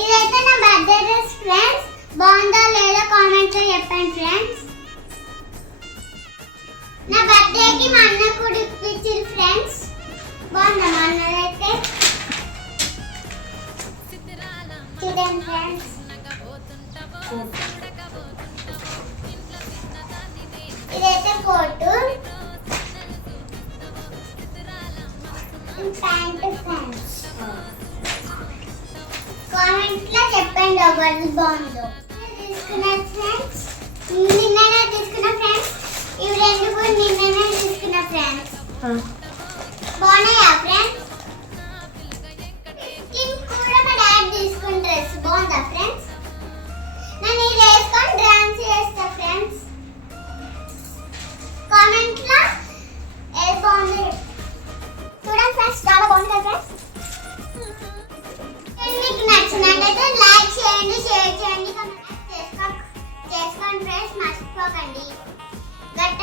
ఇదైతే నా birthday dress friends. బాగుందో లేదో కామెంట్ లో చెప్పండి ఫ్రెండ్స్. నా బర్త్డేకి మా అన్న కూడా ఇప్పించారు ఫ్రెండ్స్. బాగుందా మా అన్నదైతే? చూడండి ఫ్రెండ్స్. ఇదైతే కోటు ప్యాంట్ ఫ్రెండ్స్. కామెంట్ లో చెప్పండి ఎవరు బాగుందో. తీసుకున్నాను ఫ్రెండ్స్. నిన్ననే తీసుకున్నా ఫ్రెండ్స్. ఇవి రెండు కూడా నిన్ననే తీసుకున్నా ఫ్రెండ్స్. బాగున్నాయా ఫ్రెండ్స్? కూడా మా డాడీ తీసుకున్న డ్రెస్ బాగుందా ఫ్రెండ్స్? నేను ఇది వేసుకొని డాన్స్ చేస్తా ఫ్రెండ్స్. కామెంట్ లో ఏది బాగుందో చూడండి ఫ్రెండ్స్. చాలా బాగుంది కదా ఫ్రెండ్స్. మీకు నచ్చినట్లయితే లైక్ చేయండి, షేర్ చేయండి, కామెంట్ చేసుకోండి ఫ్రెండ్స్. మర్చిపోకండి. గట్ట